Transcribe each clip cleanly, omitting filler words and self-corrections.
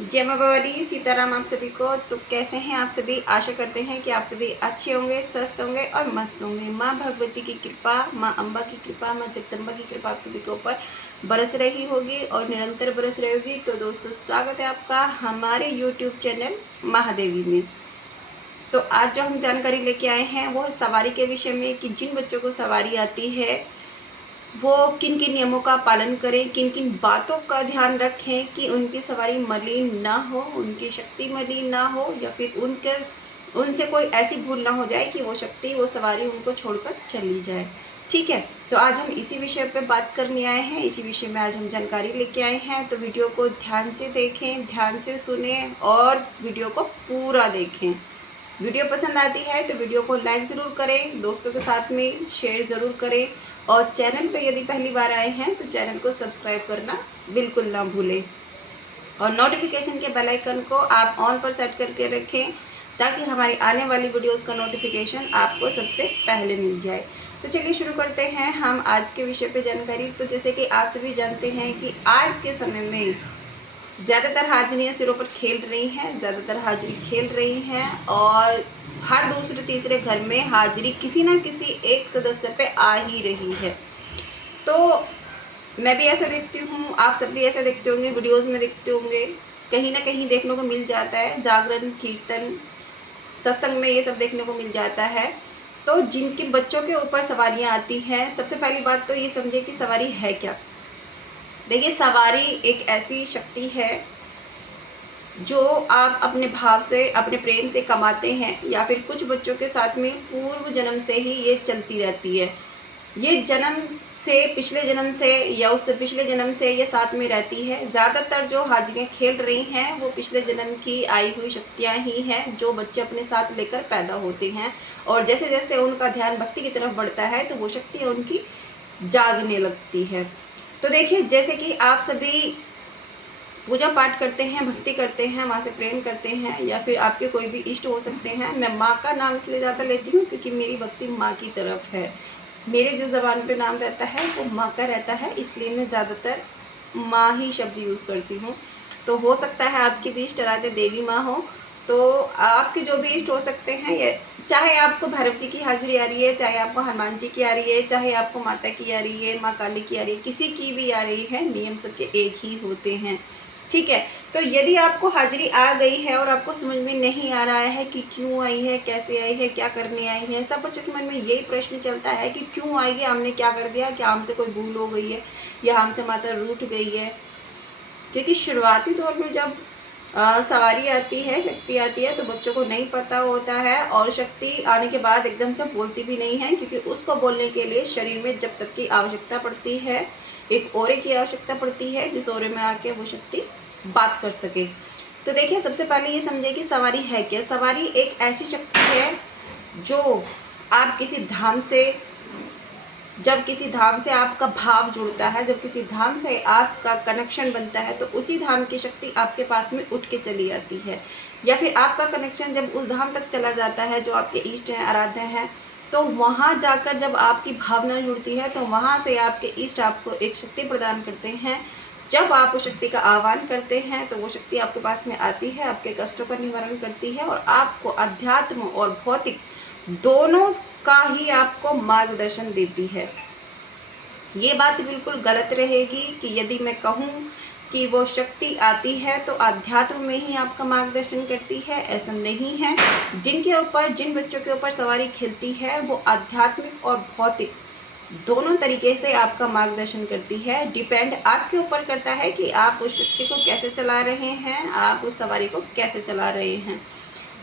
जय मां भवानी, सीताराम आप सभी को। तो कैसे हैं आप सभी? आशा करते हैं कि आप सभी अच्छे होंगे, स्वस्थ होंगे और मस्त होंगे। माँ भगवती की कृपा, माँ अम्बा की कृपा, माँ जगदम्बा की कृपा आप सभी के ऊपर बरस रही होगी और निरंतर बरस रही होगी। तो दोस्तों, स्वागत है आपका हमारे YouTube चैनल महादेवी में। तो आज जो हम जानकारी लेके आए हैं वो है सवारी के विषय में, कि जिन बच्चों को सवारी आती है वो किन किन नियमों का पालन करें, किन किन बातों का ध्यान रखें कि उनकी सवारी मलिन ना हो, उनकी शक्ति मलिन ना हो, या फिर उनसे कोई ऐसी भूल ना हो जाए कि वो सवारी उनको छोड़कर चली जाए। ठीक है, तो आज हम इसी विषय पे बात करने आए हैं, इसी विषय में आज हम जानकारी लेके आए हैं। तो वीडियो को ध्यान से देखें, ध्यान से सुने और वीडियो को पूरा देखें। वीडियो पसंद आती है तो वीडियो को लाइक ज़रूर करें, दोस्तों के साथ में शेयर ज़रूर करें, और चैनल पे यदि पहली बार आए हैं तो चैनल को सब्सक्राइब करना बिल्कुल ना भूलें, और नोटिफिकेशन के बेल आइकन को आप ऑन पर सेट करके रखें ताकि हमारी आने वाली वीडियोस का नोटिफिकेशन आपको सबसे पहले मिल जाए। तो चलिए शुरू करते हैं हम आज के विषय पे जानकारी। तो जैसे कि आप सभी जानते हैं कि आज के समय में ज़्यादातर हाजिरियाँ सिरों पर खेल रही हैं, ज़्यादातर हाजिरी खेल रही हैं, और हर दूसरे तीसरे घर में हाजिरी किसी ना किसी एक सदस्य पे आ ही रही है। तो मैं भी ऐसा देखती हूँ, आप सब भी ऐसा देखते होंगे, वीडियोस में देखते होंगे, कहीं ना कहीं देखने को मिल जाता है। जागरण, कीर्तन, सत्संग में ये सब देखने को मिल जाता है। तो जिनके बच्चों के ऊपर सवारियाँ आती हैं, सबसे पहली बात तो ये समझे कि सवारी है क्या। देखिए, सवारी एक ऐसी शक्ति है जो आप अपने भाव से, अपने प्रेम से कमाते हैं, या फिर कुछ बच्चों के साथ में पूर्व जन्म से ही ये चलती रहती है। ये जन्म से, पिछले जन्म से या उससे पिछले जन्म से ये साथ में रहती है। ज़्यादातर जो हाजिरें खेल रही हैं वो पिछले जन्म की आई हुई शक्तियाँ ही हैं, जो बच्चे अपने साथ लेकर पैदा होते हैं, और जैसे जैसे उनका ध्यान भक्ति की तरफ बढ़ता है तो वो शक्तियाँ उनकी जागने लगती है। तो देखिए, जैसे कि आप सभी पूजा पाठ करते हैं, भक्ति करते हैं, माँ से प्रेम करते हैं, या फिर आपके कोई भी इष्ट हो सकते हैं। मैं माँ का नाम इसलिए ज़्यादा लेती हूँ क्योंकि मेरी भक्ति माँ की तरफ है। मेरे जो ज़बान पे नाम रहता है वो माँ का रहता है, इसलिए मैं ज़्यादातर माँ ही शब्द यूज़ करती हूँ। तो हो सकता है आपकी भी इष्ट आराध्य देवी माँ हो, तो आपके जो भी इष्ट हो सकते हैं, ये चाहे आपको भैरव जी की हाजिरी आ रही है, चाहे आपको हनुमान जी की आ रही है, चाहे आपको माता की आ रही है, माँ काली की आ रही है, किसी की भी आ रही है, नियम सबके एक ही होते हैं। ठीक है, तो यदि आपको हाजिरी आ गई है और आपको समझ में नहीं आ रहा है कि क्यों आई है, कैसे आई है, क्या करने आई है, सब बच्चों के मन में यही प्रश्न चलता है कि क्यों आई है, हमने क्या कर दिया, क्या हमसे कोई भूल हो गई है, या हमसे माता रूठ गई है। क्योंकि शुरुआती दौर में जब सवारी आती है, शक्ति आती है, तो बच्चों को नहीं पता होता है, और शक्ति आने के बाद एकदम से बोलती भी नहीं है, क्योंकि उसको बोलने के लिए शरीर में जब तक की आवश्यकता पड़ती है, एक ओरे की आवश्यकता पड़ती है, जिस ओरे में आके वो शक्ति बात कर सके। तो देखिए, सबसे पहले ये समझे कि सवारी है क्या। सवारी एक ऐसी शक्ति है जो आप किसी धाम से, जब किसी धाम से आपका भाव जुड़ता है, जब किसी धाम से आपका कनेक्शन बनता है, तो उसी धाम की शक्ति आपके पास में उठ के चली आती है। या फिर आपका कनेक्शन जब उस धाम तक चला जाता है जो आपके इष्ट हैं, आराध्य हैं, तो वहाँ जाकर जब आपकी भावना जुड़ती है तो वहाँ से आपके इष्ट आपको एक शक्ति प्रदान करते हैं। जब आप उस शक्ति का आह्वान करते हैं तो वो शक्ति आपके पास में आती है, आपके कष्टों का निवारण करती है, और आपको अध्यात्म और भौतिक दोनों का ही आपको मार्गदर्शन देती है। ये बात बिल्कुल गलत रहेगी कि यदि मैं कहूँ कि वो शक्ति आती है तो अध्यात्म में ही आपका मार्गदर्शन करती है, ऐसा नहीं है। जिनके ऊपर, जिन बच्चों के ऊपर सवारी खेलती है, वो आध्यात्मिक और भौतिक दोनों तरीके से आपका मार्गदर्शन करती है। डिपेंड आपके ऊपर करता है कि आप उस शक्ति को कैसे चला रहे हैं, आप उस सवारी को कैसे चला रहे हैं।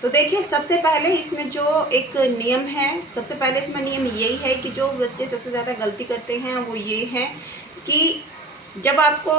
तो देखिए, सबसे पहले इसमें जो एक नियम है, सबसे पहले इसमें नियम यही है कि जो बच्चे सबसे ज़्यादा गलती करते हैं वो ये है कि जब आपको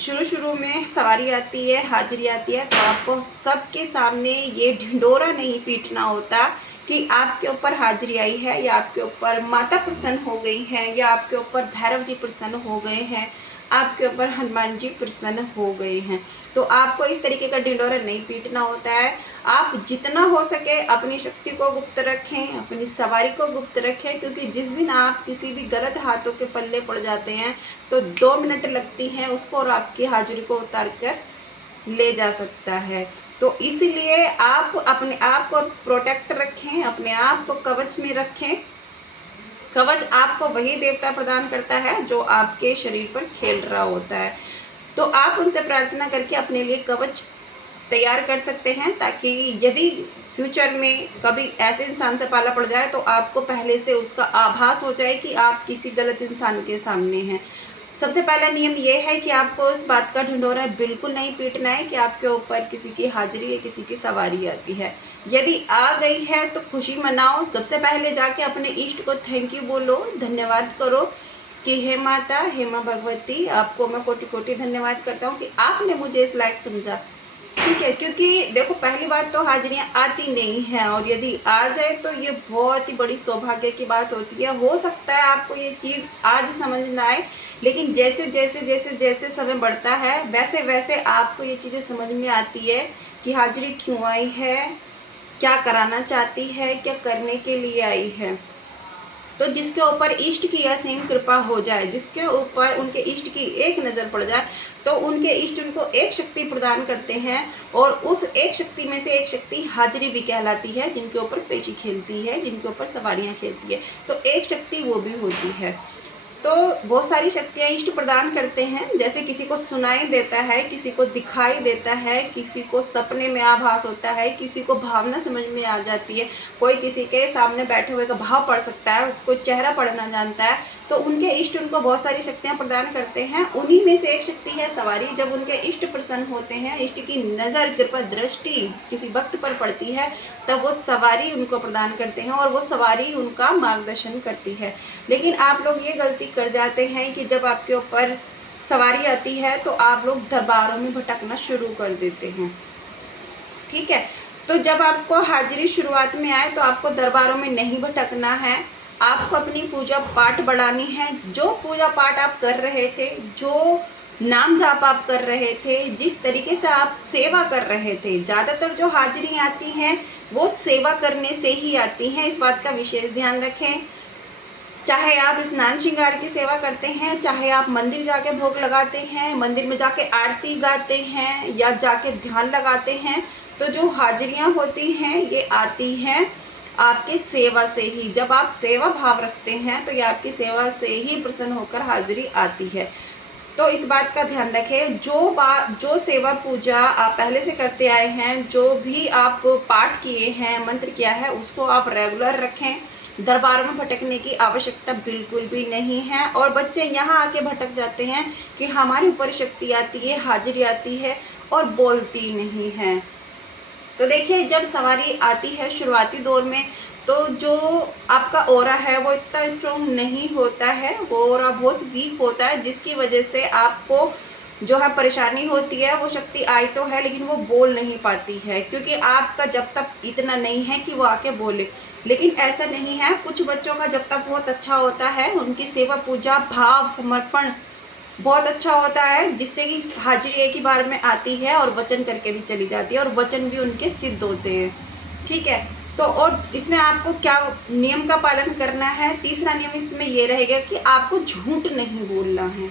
शुरू में सवारी आती है, हाजिरी आती है, तो आपको सबके सामने ये ढिंढोरा नहीं पीटना होता कि आपके ऊपर हाजिरी आई है, या आपके ऊपर माता प्रसन्न हो गई है, या आपके ऊपर भैरव जी प्रसन्न हो गए हैं, आपके ऊपर हनुमान जी प्रसन्न हो गए हैं। तो आपको इस तरीके का ढिंढोरा नहीं पीटना होता है। आप जितना हो सके अपनी शक्ति को गुप्त रखें, अपनी सवारी को गुप्त रखें, क्योंकि जिस दिन आप किसी भी गलत हाथों के पल्ले पड़ जाते हैं तो 2 मिनट लगती हैं उसको और आपकी हाजिरी को उतार कर ले जा सकता है। तो इसलिए आप अपने आप को प्रोटेक्ट रखें, अपने आप को कवच में रखें। कवच आपको वही देवता प्रदान करता है जो आपके शरीर पर खेल रहा होता है। तो आप उनसे प्रार्थना करके अपने लिए कवच तैयार कर सकते हैं, ताकि यदि फ्यूचर में कभी ऐसे इंसान से पाला पड़ जाए तो आपको पहले से उसका आभास हो जाए कि आप किसी गलत इंसान के सामने हैं। सबसे पहला नियम ये है कि आपको इस बात का ढिंढोरा बिल्कुल नहीं पीटना है कि आपके ऊपर किसी की हाजिरी या किसी की सवारी आती है। यदि आ गई है तो खुशी मनाओ। सबसे पहले जाके अपने इष्ट को थैंक यू बोलो, धन्यवाद करो कि हे माता, हे माँ भगवती, आपको मैं कोटि कोटि धन्यवाद करता हूँ कि आपने मुझे इस लायक समझा। ठीक है, क्योंकि देखो पहली बात तो हाजिरियाँ आती नहीं हैं, और यदि आ जाए तो ये बहुत ही बड़ी सौभाग्य की बात होती है। हो सकता है आपको ये चीज़ आज समझ ना आए, लेकिन जैसे जैसे जैसे जैसे समय बढ़ता है वैसे वैसे आपको ये चीज़ें समझ में आती है कि हाजिरी क्यों आई है, क्या कराना चाहती है, क्या करने के लिए आई है। तो जिसके ऊपर इष्ट की असीम कृपा हो जाए, जिसके ऊपर उनके इष्ट की एक नज़र पड़ जाए, तो उनके इष्ट उनको एक शक्ति प्रदान करते हैं, और उस एक शक्ति में से एक शक्ति हाजिरी भी कहलाती है, जिनके ऊपर पेशी खेलती है, जिनके ऊपर सवारियाँ खेलती है। तो एक शक्ति वो भी होती है। तो बहुत सारी शक्तियाँ इष्ट प्रदान करते हैं, जैसे किसी को सुनाई देता है, किसी को दिखाई देता है, किसी को सपने में आभास होता है, किसी को भावना समझ में आ जाती है, कोई किसी के सामने बैठे हुए का भाव पढ़ सकता है, कोई चेहरा पढ़ना जानता है। तो उनके इष्ट उनको बहुत सारी शक्तियाँ प्रदान करते हैं। उन्हीं में से एक शक्ति है सवारी। जब उनके इष्ट प्रसन्न होते हैं, इष्ट की नज़र, कृपा दृष्टि किसी भक्त पर पड़ती है, तब वो सवारी उनको प्रदान करते हैं, और वो सवारी उनका मार्गदर्शन करती है। लेकिन आप लोग ये गलती कर जाते हैं कि जब आपके ऊपर सवारी आती है तो आप लोग दरबारों में भटकना शुरू कर देते हैं। ठीक है, तो जब आपको हाजिरी शुरुआत में आए तो आपको दरबारों में नहीं भटकना है। आपको अपनी पूजा पाठ बढ़ानी है। जो पूजा पाठ आप कर रहे थे, जो नाम जाप आप कर रहे थे, जिस तरीके से आप सेवा कर रहे थे, ज़्यादातर जो हाजिरी आती हैं वो सेवा करने से ही आती हैं। इस बात का विशेष ध्यान रखें। चाहे आप स्नान श्रृंगार की सेवा करते हैं, चाहे आप मंदिर जाके भोग लगाते हैं, मंदिर में जाके आरती गाते हैं, या जाके ध्यान लगाते हैं, तो जो हाजिरियाँ होती हैं ये आती हैं आपके सेवा से ही। जब आप सेवा भाव रखते हैं तो ये आपकी सेवा से ही प्रसन्न होकर हाजिरी आती है। तो इस बात का ध्यान रखें। जो सेवा पूजा आप पहले से करते आए हैं, जो भी आप पाठ किए हैं, मंत्र किया है, उसको आप रेगुलर रखें। दरबारों में भटकने की आवश्यकता बिल्कुल भी नहीं है। और बच्चे यहाँ आके भटक जाते हैं कि हमारे ऊपर शक्ति आती है, हाजिरी आती है और बोलती नहीं है। तो देखिए, जब सवारी आती है शुरुआती दौर में, तो जो आपका ऑरा है वो इतना स्ट्रॉन्ग नहीं होता है, वो ऑरा बहुत वीक होता है, जिसकी वजह से आपको जो है परेशानी होती है। वो शक्ति आई तो है लेकिन वो बोल नहीं पाती है, क्योंकि आपका जब तक इतना नहीं है कि वो आके बोले। लेकिन ऐसा नहीं है, कुछ बच्चों का जब तक बहुत अच्छा होता है, उनकी सेवा पूजा भाव समर्पण बहुत अच्छा होता है, जिससे कि हाजिरी एक ही बार में आती है और वचन करके भी चली जाती है, और वचन भी उनके सिद्ध होते हैं। ठीक है, तो और इसमें आपको क्या नियम का पालन करना है। तीसरा नियम इसमें ये रहेगा कि आपको झूठ नहीं बोलना है।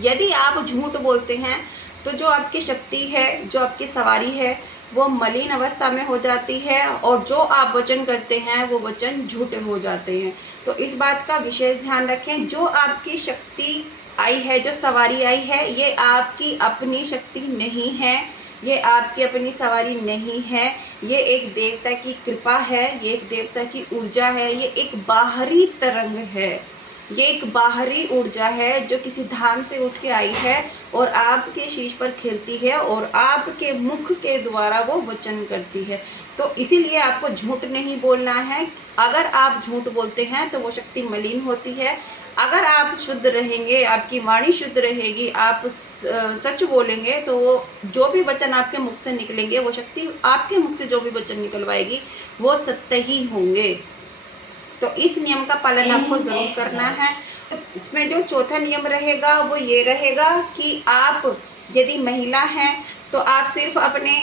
यदि आप झूठ बोलते हैं तो जो आपकी शक्ति है, जो आपकी सवारी है, वो मलिन अवस्था में हो जाती है, और जो आप वचन करते हैं वो वचन झूठे हो जाते हैं। तो इस बात का विशेष ध्यान रखें। जो आपकी शक्ति आई है, जो सवारी आई है, ये आपकी अपनी शक्ति नहीं है, ये आपकी अपनी सवारी नहीं है, ये एक देवता की कृपा है, ये एक देवता की ऊर्जा है, ये एक बाहरी तरंग है, ये एक बाहरी ऊर्जा है जो किसी धाम से उठ के आई है और आपके शीश पर खेलती है, और आपके मुख के द्वारा वो वचन करती है। तो इसीलिए आपको झूठ नहीं बोलना है। अगर आप झूठ बोलते हैं तो वो शक्ति मलिन होती है। अगर आप शुद्ध रहेंगे, आपकी वाणी शुद्ध रहेगी, आप सच बोलेंगे, तो वो जो भी वचन आपके मुख से निकलेंगे, वो शक्ति आपके मुख से जो भी वचन निकलवाएगी वो सत्य ही होंगे। तो इस नियम का पालन आपको ज़रूर करना है। इसमें जो चौथा नियम रहेगा वो ये रहेगा कि आप यदि महिला हैं तो आप सिर्फ अपने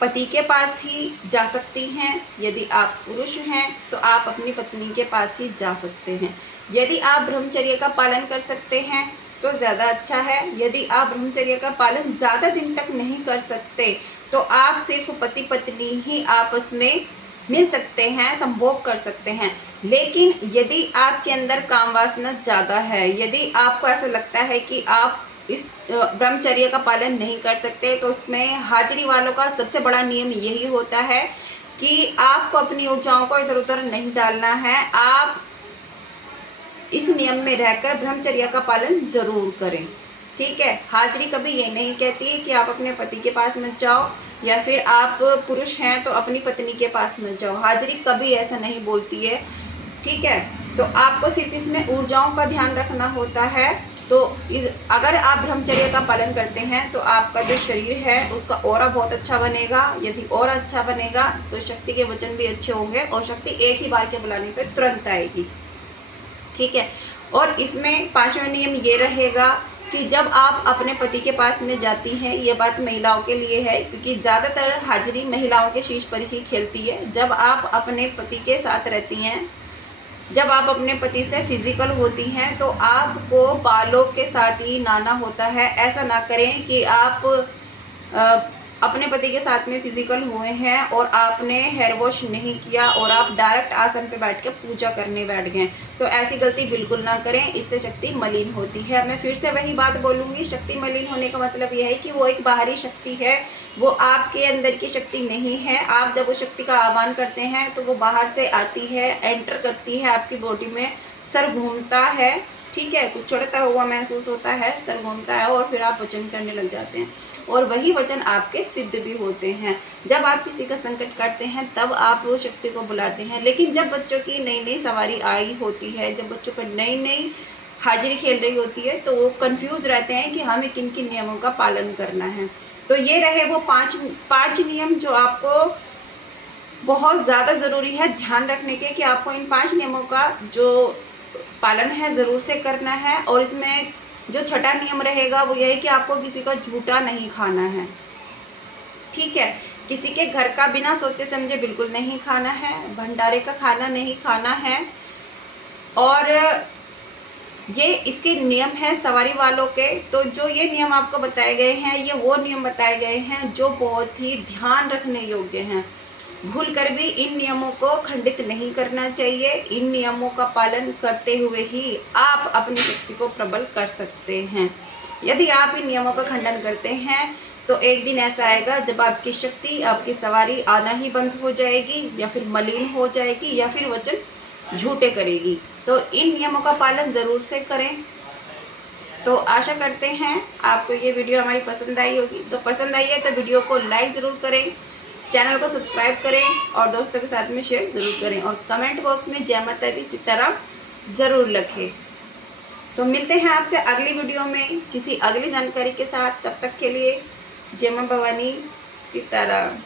पति के पास ही जा सकती हैं। यदि आप पुरुष हैं तो आप अपनी पत्नी के पास ही जा सकते हैं। यदि आप ब्रह्मचर्य का पालन कर सकते हैं तो ज़्यादा अच्छा है। यदि आप ब्रह्मचर्य का पालन ज़्यादा दिन तक नहीं कर सकते तो आप सिर्फ पति पत्नी ही आपस में मिल सकते हैं, संभोग कर सकते हैं। लेकिन यदि आपके अंदर काम वासना ज़्यादा है, यदि आपको ऐसा लगता है कि आप इस ब्रह्मचर्य का पालन नहीं कर सकते, तो उसमें हाजिरी वालों का सबसे बड़ा नियम यही होता है कि आपको अपनी ऊर्जाओं को इधर उधर नहीं डालना है। आप इस नियम में रहकर ब्रह्मचर्य का पालन जरूर करें, ठीक है। हाजिरी कभी ये नहीं कहती है कि आप अपने पति के पास मत जाओ, या फिर आप पुरुष हैं तो अपनी पत्नी के पास मत जाओ। हाजिरी कभी ऐसा नहीं बोलती है, ठीक है। तो आपको सिर्फ इसमें ऊर्जाओं का ध्यान रखना होता है। तो अगर आप ब्रह्मचर्य का पालन करते हैं तो आपका जो शरीर है उसका ऑरा बहुत अच्छा बनेगा। यदि और अच्छा बनेगा तो शक्ति के वचन भी अच्छे होंगे और शक्ति एक ही बार के बुलाने पर तुरंत आएगी, ठीक है। और इसमें पांचवा नियम ये रहेगा कि जब आप अपने पति के पास में जाती हैं, ये बात महिलाओं के लिए है क्योंकि ज़्यादातर हाजिरी महिलाओं के शीश पर ही खेलती है। जब आप अपने पति के साथ रहती हैं, जब आप अपने पति से फिजिकल होती हैं, तो आपको बालों के साथ ही नहाना होता है। ऐसा ना करें कि आप अपने पति के साथ में फिजिकल हुए हैं और आपने हेयर वॉश नहीं किया और आप डायरेक्ट आसन पे बैठ के पूजा करने बैठ गए, तो ऐसी गलती बिल्कुल ना करें। इससे शक्ति मलिन होती है। मैं फिर से वही बात बोलूँगी, शक्ति मलिन होने का मतलब यह है कि वो एक बाहरी शक्ति है, वो आपके अंदर की शक्ति नहीं है। आप जब उस शक्ति का आह्वान करते हैं तो वो बाहर से आती है, एंटर करती है आपकी बॉडी में, सर घूमता है, ठीक है, कुछ चढ़ता हुआ महसूस होता है, सर घूमता है और फिर आप वचन करने लग जाते हैं और वही वचन आपके सिद्ध भी होते हैं। जब आप किसी का संकट काटते हैं तब आप वो शक्ति को बुलाते हैं। लेकिन जब बच्चों की नई नई सवारी आई होती है, जब बच्चों पर नई नई हाजिरी खेल रही होती है, तो वो कंफ्यूज रहते हैं कि हमें किन किन नियमों का पालन करना है। तो ये रहे वो पाँच नियम जो आपको बहुत ज़्यादा ज़रूरी है ध्यान रखने के, कि आपको इन 5 नियमों का जो पालन है ज़रूर से करना है। और इसमें जो छठा नियम रहेगा वो यह है कि आपको किसी का झूठा नहीं खाना है, ठीक है। किसी के घर का बिना सोचे समझे बिल्कुल नहीं खाना है, भंडारे का खाना नहीं खाना है। और ये इसके नियम है सवारी वालों के। तो जो ये नियम आपको बताए गए हैं, ये वो नियम बताए गए हैं जो बहुत ही ध्यान रखने योग्य हैं। भूल कर भी इन नियमों को खंडित नहीं करना चाहिए। इन नियमों का पालन करते हुए ही आप अपनी शक्ति को प्रबल कर सकते हैं। यदि आप इन नियमों का खंडन करते हैं तो एक दिन ऐसा आएगा जब आपकी शक्ति, आपकी सवारी आना ही बंद हो जाएगी, या फिर मलिन हो जाएगी, या फिर वचन झूठे करेगी। तो इन नियमों का पालन ज़रूर से करें। तो आशा करते हैं आपको ये वीडियो हमारी पसंद आई होगी। तो पसंद आई है तो वीडियो को लाइक ज़रूर करें, चैनल को सब्सक्राइब करें और दोस्तों के साथ में शेयर ज़रूर करें, और कमेंट बॉक्स में जय माता दी सीताराम ज़रूर लिखें। तो मिलते हैं आपसे अगली वीडियो में किसी अगली जानकारी के साथ। तब तक के लिए जय मां भवानी, सीताराम।